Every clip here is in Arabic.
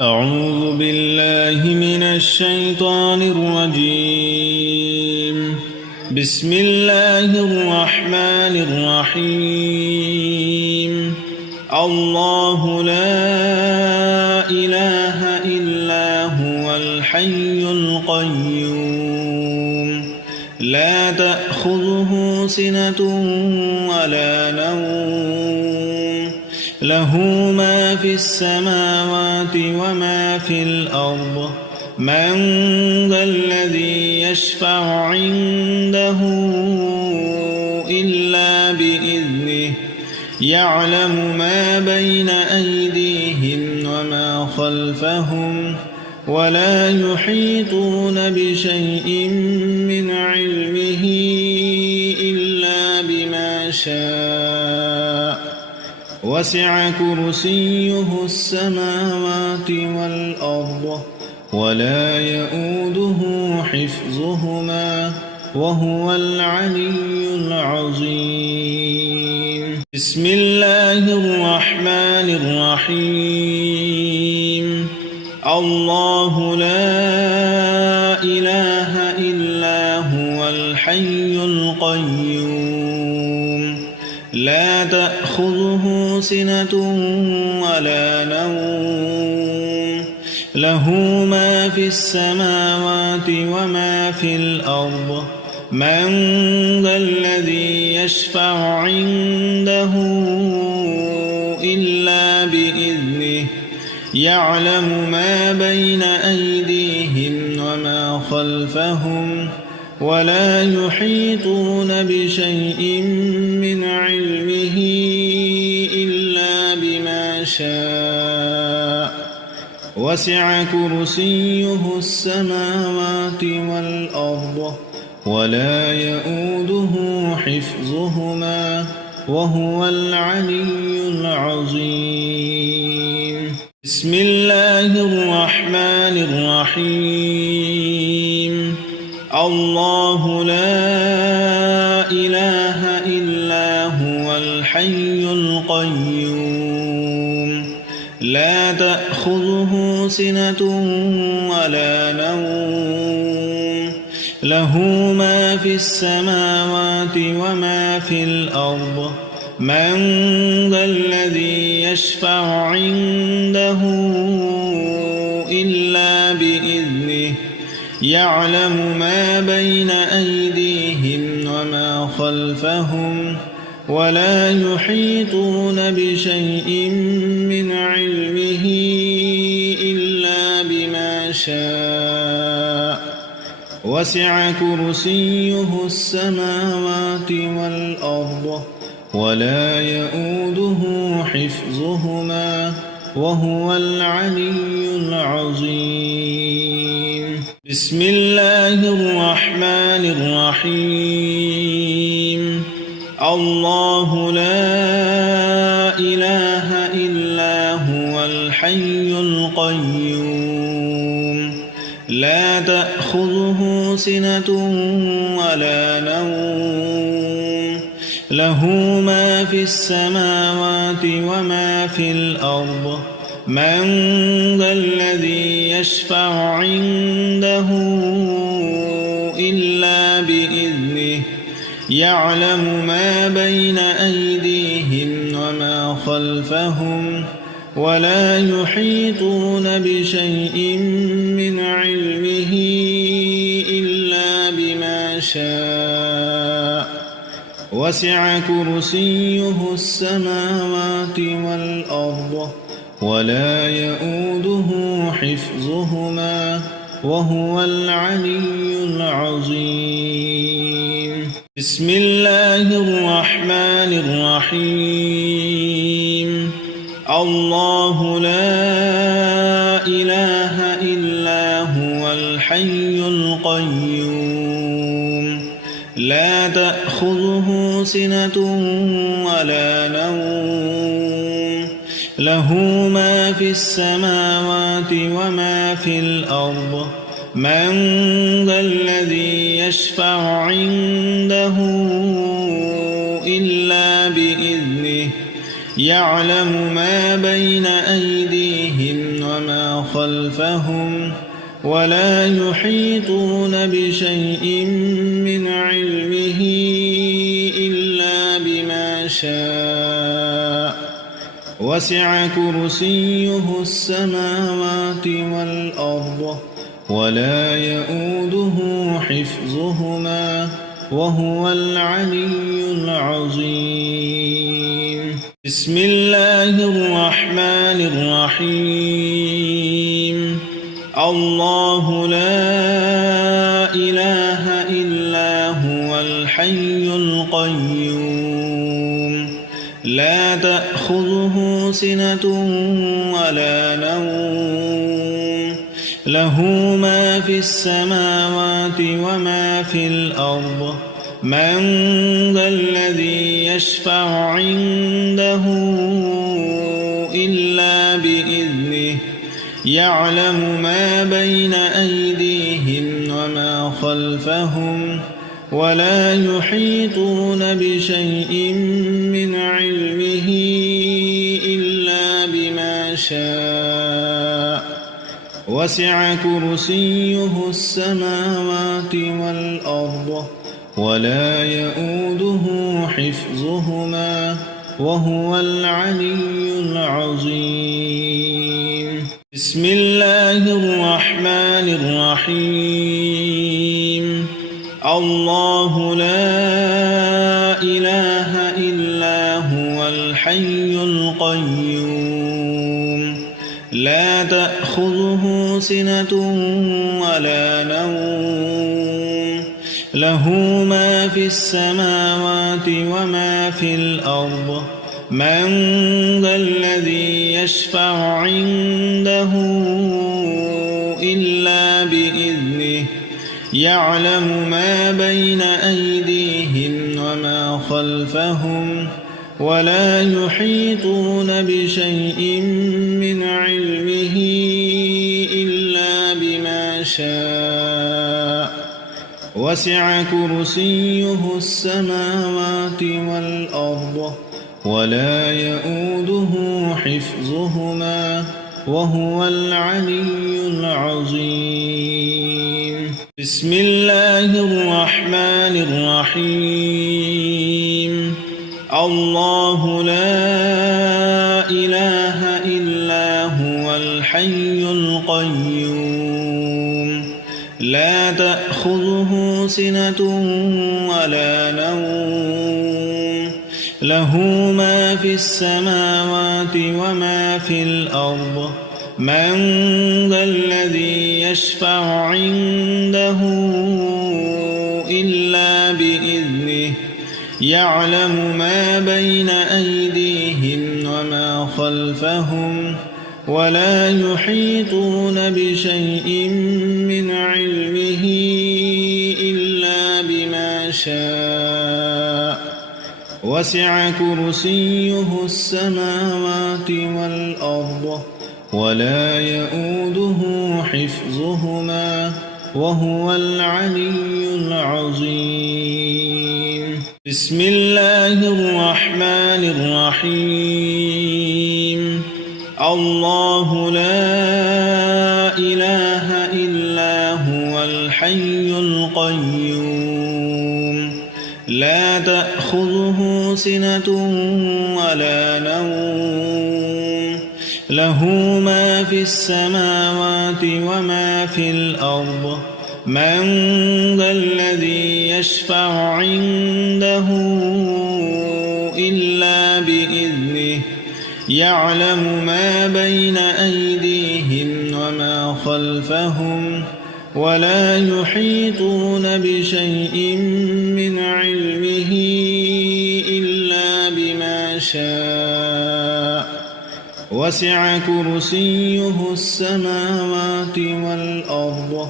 أعوذ بالله من الشيطان الرجيم. بسم الله الرحمن الرحيم. الله لا إله إلا هو الحي القيوم لا تأخذه سنة ولا نوم له ما في السماوات وما في الأرض من ذا الذي يشفع عنده إلا بإذنه يعلم ما بين أيديهم وما خلفهم ولا يحيطون بشيء من علمه إلا بما شاء وسع كرسيه السماوات والأرض ولا يؤوده حفظهما وهو العلي العظيم. بسم الله الرحمن الرحيم. الله لا إله إلا هو الحي القيوم لا تأخذه سنة ولا نوم له ما في السماوات وما في الأرض من ذا الذي يشفع عنده إلا بإذنه يعلم ما بين أيديهم وما خلفهم ولا يحيطون بشيء من علمه إلا بما شاء وسع كرسيه السماوات والأرض ولا يؤوده حفظهما وهو العلي العظيم. بسم الله الرحمن الرحيم. الله لا إله إلا هو الحي القيوم لا تأخذه سنة ولا نوم له ما في السماوات وما في الأرض من ذا الذي يشفع عنده إلا بإذنه يعلم ما بين أيديهم وما خلفهم ولا يحيطون بشيء من علمه إلا بما شاء وسع كرسيه السماوات والأرض ولا يؤوده حفظهما وهو العلي العظيم. بسم الله الرحمن الرحيم. الله لا إله إلا هو الحي القيوم لا تأخذه سنة ولا نوم له ما في السماوات وما في الأرض من ذا الذي يشفع عنده إلا بإذنه يعلم ما بين أيديهم وما خلفهم ولا يحيطون بشيء من علمه إلا بما شاء وسع كرسيه السماوات والأرض ولا يؤوده حفظهما وهو العلي العظيم. بسم الله الرحمن الرحيم. الله لا إله إلا هو الحي القيوم لا تأخذه سنة ولا نوم له ما في السماوات وما في الأرض من ذا الذي يشفع عنده إلا بإذنه يعلم ما بين أيديهم وما خلفهم ولا يحيطون بشيء من علمه إلا بما شاء وسع كرسيه السماوات والأرض ولا يؤوده حفظهما وهو العلي العظيم. بسم الله الرحمن الرحيم. الله لا إله إلا هو الحي القيوم لا تأخذه سنة ولا نوم له ما في السماوات وما في الأرض من ذا الذي يشفع عنده إلا بإذنه يعلم ما بين أيديهم وما خلفهم ولا يحيطون بشيء من علمه إلا بما شاء وسع كرسيه السماوات والأرض ولا يؤوده حفظهما وهو العلي العظيم. بسم الله الرحمن الرحيم. الله لا إله إلا هو الحي القيوم لا تأخذه سنة ولا نوم له ما في السماوات وما في الأرض من ذا الذي يشفع عنده إلا بإذنه يعلم ما بين أيديهم وما خلفهم ولا يحيطون بشيء من علمه إلا بما شاء وسع كرسيه السماوات والأرض ولا يؤوده حفظهما وهو العلي العظيم. بسم الله الرحمن الرحيم. الله لا إله إلا هو الحي القيوم لا تأخذه سنة ولا نوم له ما في السماوات وما في الأرض من ذا الذي يشفع عنده إلا بإذنه يعلم ما بين أيديهم وما خلفهم ولا يحيطون بشيء من علمه إلا بما شاء وسع كرسيه السماوات والأرض ولا يؤوده حفظهما وهو العلي العظيم. بسم الله الرحمن الرحيم. الله لا إله إلا هو الحي القيوم لا تأخذه سنة ولا نوم له ما في السماوات وما في الأرض من ذا الذي يشفع عنده إلا بإذنه يعلم ما بين أيديهم وما خلفهم ولا يحيطون بشيء من علمه إلا بما شاء وسع كرسيه السماوات والأرض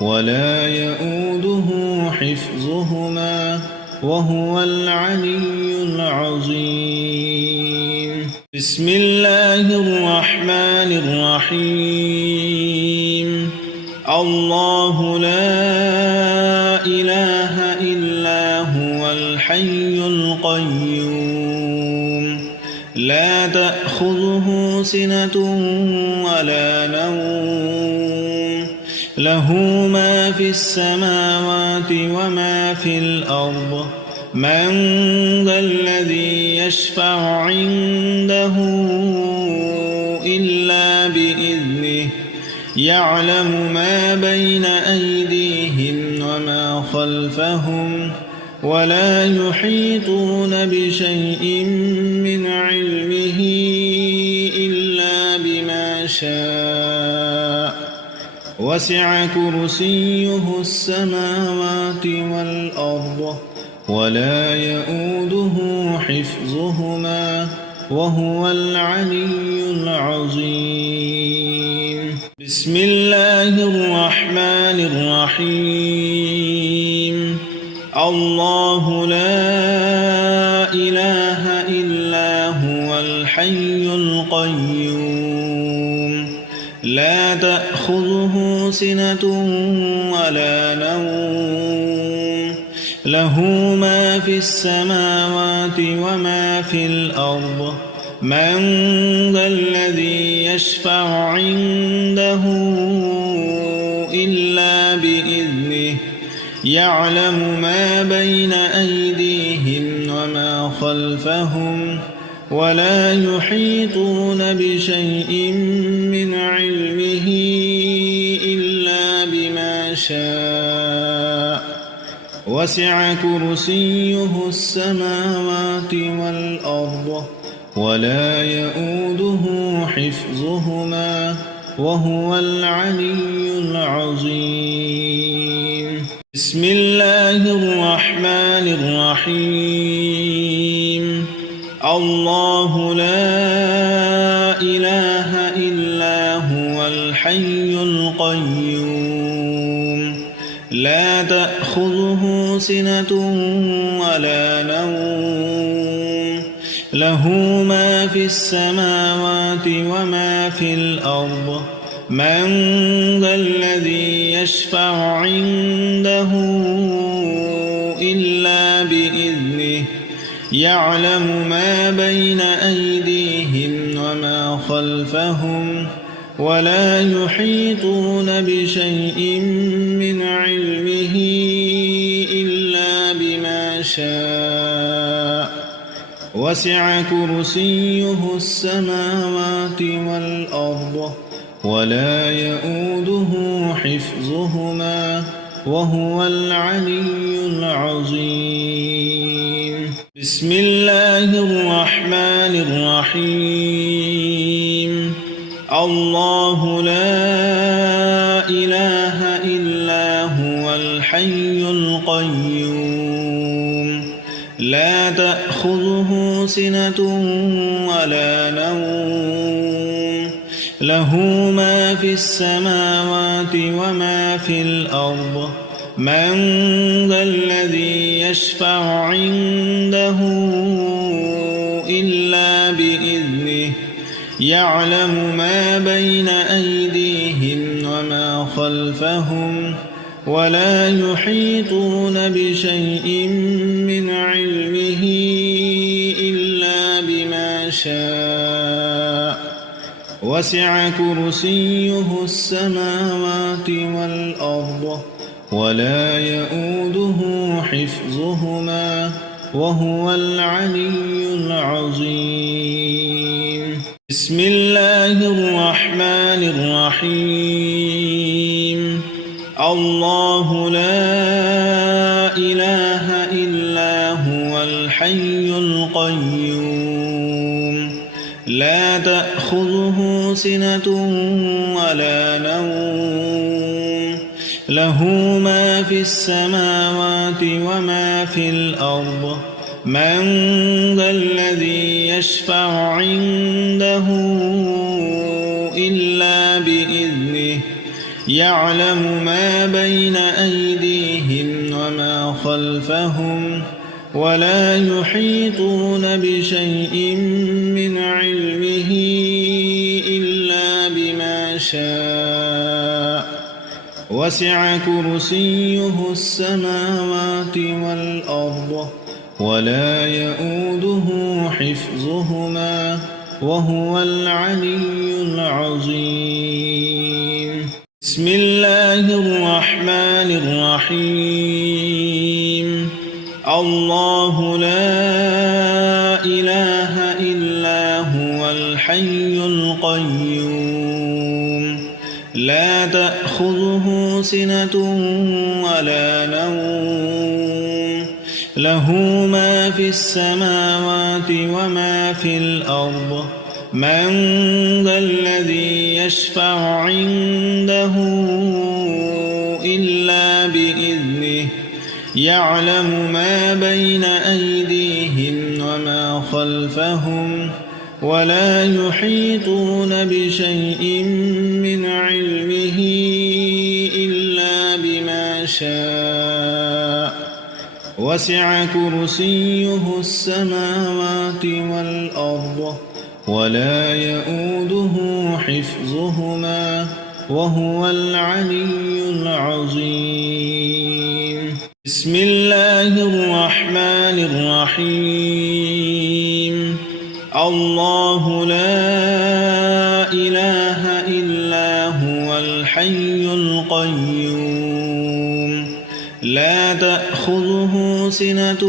ولا يؤوده حفظهما وهو العلي العظيم. بسم الله الرحمن الرحيم. الله لا إله إلا هو الحي القيوم لا تأخذه سنة ولا نوم له ما في السماوات وما في الأرض من ذا الذي يشفع عنده إلا بإذنه يعلم ما بين أيديهم وما خلفهم ولا يحيطون بشيء من علمه إلا بما شاء وسع كرسيه السماوات والأرض ولا يؤوده حفظهما وهو العلي العظيم. بسم الله الرحمن الرحيم. الله لا إله إلا هو الحي القيوم لا تأخذه سنة ولا نوم له ما في السماوات وما في الأرض من ذا الذي يشفع عنده إلا بإذنه يعلم ما بين أيديهم وما خلفهم ولا يحيطون بشيء من علمه إلا بما شاء وسع كرسيه السماوات والأرض ولا يؤوده حفظهما وهو العلي العظيم. بسم الله الرحمن الرحيم. الله لا إله إلا هو الحي القيوم لا تأخذه سنة ولا نوم له ما في السماوات وما في الأرض من ذا الذي يشفع عنده إلا بإذنه يعلم ما بين أيديهم وما خلفهم ولا يحيطون بشيء من علمه إلا بما شاء وسع كرسيه السماوات والأرض ولا يؤوده حفظهما وهو العلي العظيم. بسم الله الرحمن الرحيم. الله لا إله إلا هو الحي القيوم لا تأخذه سنة ولا نوم له ما في السماوات وما في الأرض من ذا الذي يشفع عنده إلا بإذنه يعلم ما بين أيديهم وما خلفهم ولا يحيطون بشيء من علمه إلا بما شاء وسع كرسيه السماوات والأرض ولا يؤوده حفظهما وهو العلي العظيم. بسم الله الرحمن الرحيم. الله لا إله إلا هو الحي القيوم لا تأخذه سنة ولا نوم له ما في السماوات وما في الأرض من ذا الذي يشفع عنده إلا بإذنه يعلم ما بين أيديهم وما خلفهم ولا يحيطون بشيء من علمه إلا بما شاء وسع كرسيه السماوات والأرض ولا يؤوده حفظهما وهو العلي العظيم. بسم الله الرحمن الرحيم الله لا إله إلا هو الحي القيوم لا تأخذه سنة ولا نوم له ما في السماوات وما في الأرض من ذا الذي يشفع عنده إلا بإذنه يعلم ما بين أيديهم وما خلفهم ولا يحيطون بشيء من علمه إلا بما شاء وسع كرسيه السماوات والأرض ولا يؤوده حفظهما وهو العلي العظيم بسم الله الرحمن الرحيم الله لا إله إلا هو الحي القيوم لا تأخذه سنة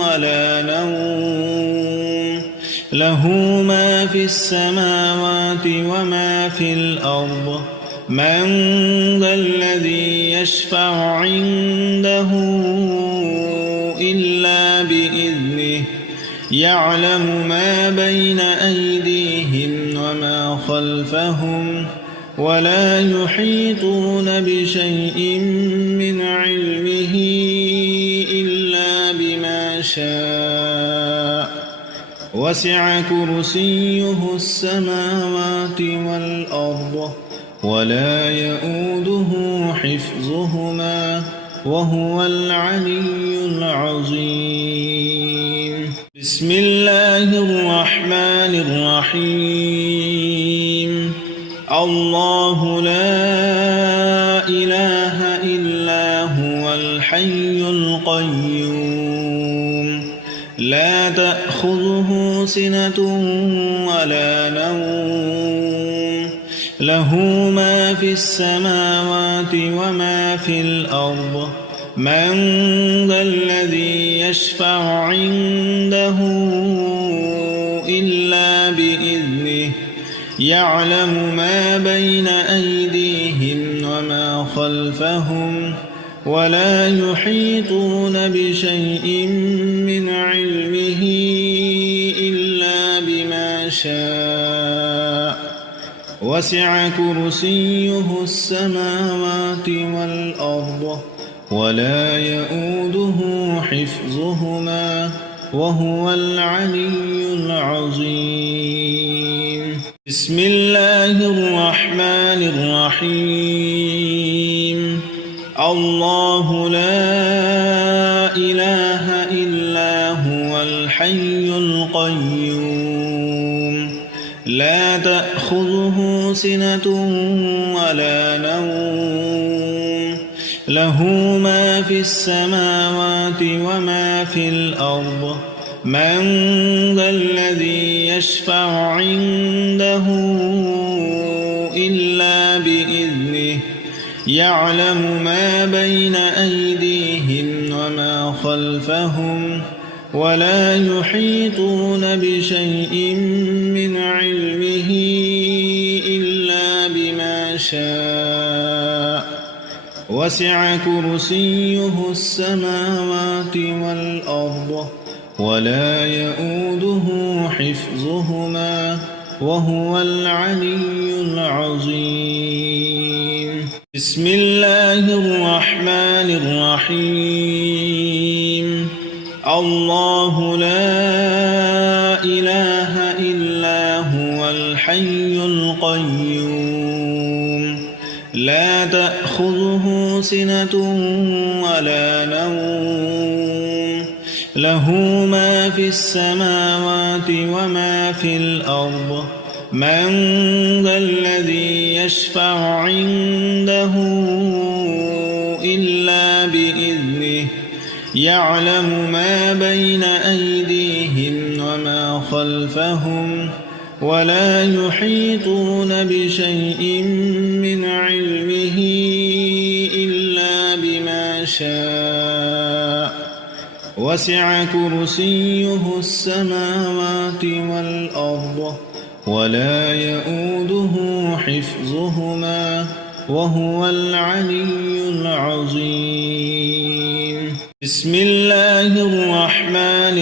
ولا نوم له ما في السماوات وما في الأرض من ذا الذي يشفع عنده إلا بإذنه يعلم ما بين أيديهم وما خلفهم ولا يحيطون بشيء من علمه إلا بما شاء وسع كرسيه السماوات والأرض ولا يؤوده حفظهما وهو العلي العظيم بسم الله الرحمن الرحيم الله لا إله إلا هو الحي القيوم لا تأخذه سنة ولا نوم له ما في السماوات وما في الأرض من ذا الذي يشفع عنده إلا بإذنه يعلم ما بين أيديهم وما خلفهم ولا يحيطون بشيء من علمه إلا بما شاء وسع كرسيه السماوات والأرض ولا يؤوده حفظهما وهو العلي العظيم بسم الله الرحمن الرحيم الله لا إله إلا هو الحي القيوم لا تأخذه سنة ولا نوم له ما في السماوات وما في الأرض من ذا الذي يشفع عنده إلا بإذنه يعلم ما بين أيديهم وما خلفهم ولا يحيطون بشيء من علمه إلا بما شاء وسع كرسيه السماوات والأرض ولا يؤوده حفظهما وهو العلي العظيم بسم الله الرحمن الرحيم الله لا إله إلا هو الحي القيوم لا تأخذه سنة ولا نوم له ما في السماوات وما في الأرض من ذا الذي يشفع عنده إلا بإذنه يعلم ما بين أيديهم وما خلفهم ولا يحيطون بشيء من علمه وسع كرسيه السماوات والأرض ولا يؤوده حفظهما وهو العلي العظيم بسم الله الرحمن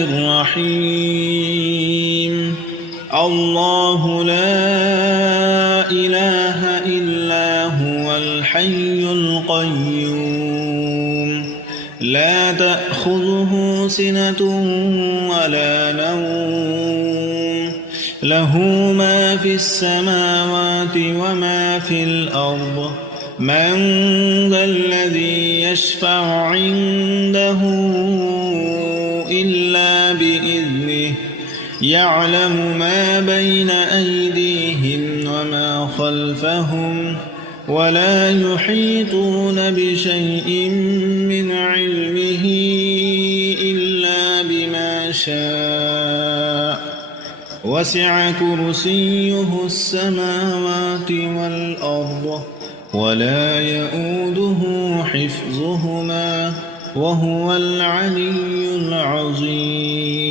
الرحيم الله لا إله إلا هو الحي القيوم لا تأخذه سنة ولا نوم له ما في السماوات وما في الأرض من ذا الذي يشفع عنده إلا بإذنه يعلم ما بين أيديهم وما خلفهم ولا يحيطون بشيء من علمه إلا بما شاء وسع كرسيه السماوات والأرض ولا يؤوده حفظهما وهو العلي العظيم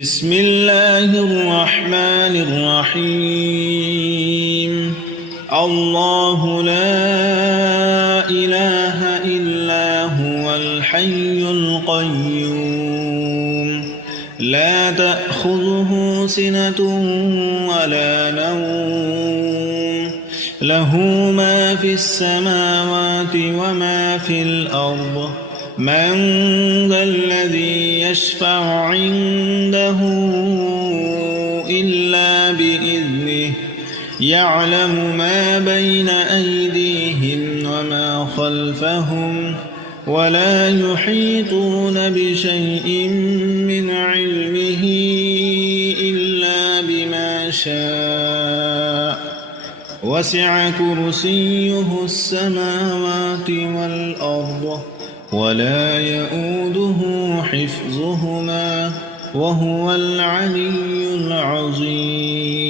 بسم الله الرحمن الرحيم الله لا إله إلا هو الحي القيوم لا تأخذه سنة ولا نوم له ما في السماوات وما في الأرض من ذا الذي يشفع عنده إلا بإذنه يعلم ما بين أيديهم وما خلفهم ولا يحيطون بشيء من علمه إلا بما شاء وسع كرسيه السماوات والأرض ولا يؤوده حفظهما وهو العلي العظيم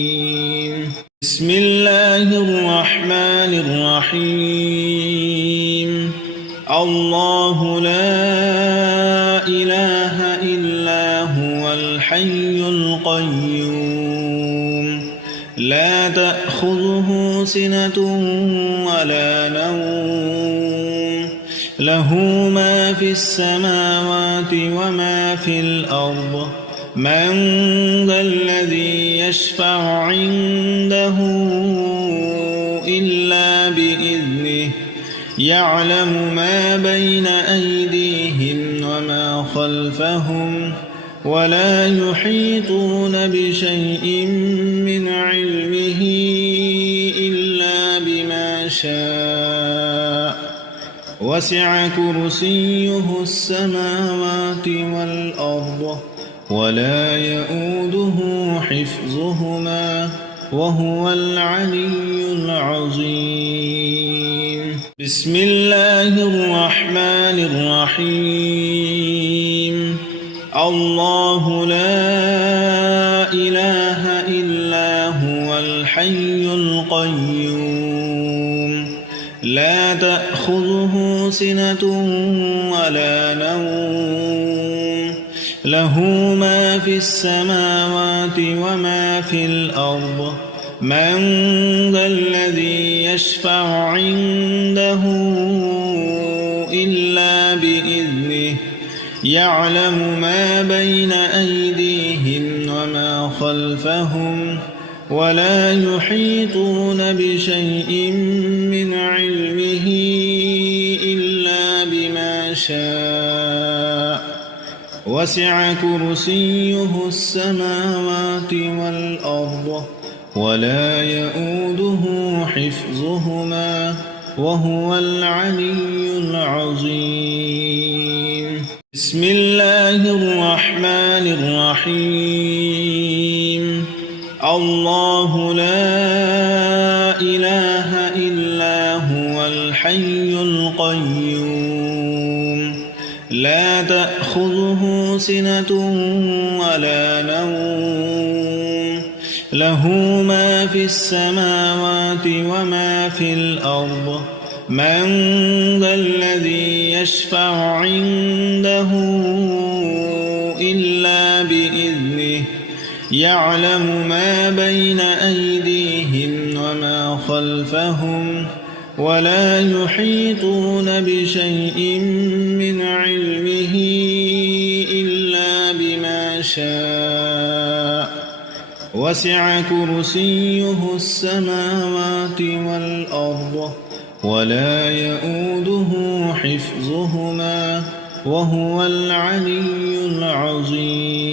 بسم الله الرحمن الرحيم الله لا إله إلا هو الحي القيوم لا تأخذه سنة ولا نوم له ما في السماوات وما في الأرض من ذا الذي يشفع عنده إلا بإذنه يعلم ما بين أيديهم وما خلفهم ولا يحيطون بشيء من علمه إلا بما شاء وسع كرسيه السماوات والأرض ولا يؤوده حفظهما وهو العلي العظيم بسم الله الرحمن الرحيم الله لا إله إلا هو الحي القيوم لا تأخذه سنة ولا نوم له ما في السماوات وما في الأرض من ذا الذي يشفع عنده إلا بإذنه يعلم ما بين أيديهم وما خلفهم ولا يحيطون بشيء من علمه إلا بما شاء وسع كرسيه السماوات والأرض ولا يؤوده حفظهما وهو العلي العظيم بسم الله الرحمن الرحيم الله لا إله إلا هو الحي القيوم لا تأخذه سنة ولا نوم له ما في السماوات وما في الأرض من ذا الذي يشفع عنده إلا بإذنه يعلم ما بين أيديهم وما خلفهم ولا يحيطون بشيء من علمه إلا بما شاء وسع كرسيه السماوات والأرض ولا يؤوده حفظهما وهو العلي العظيم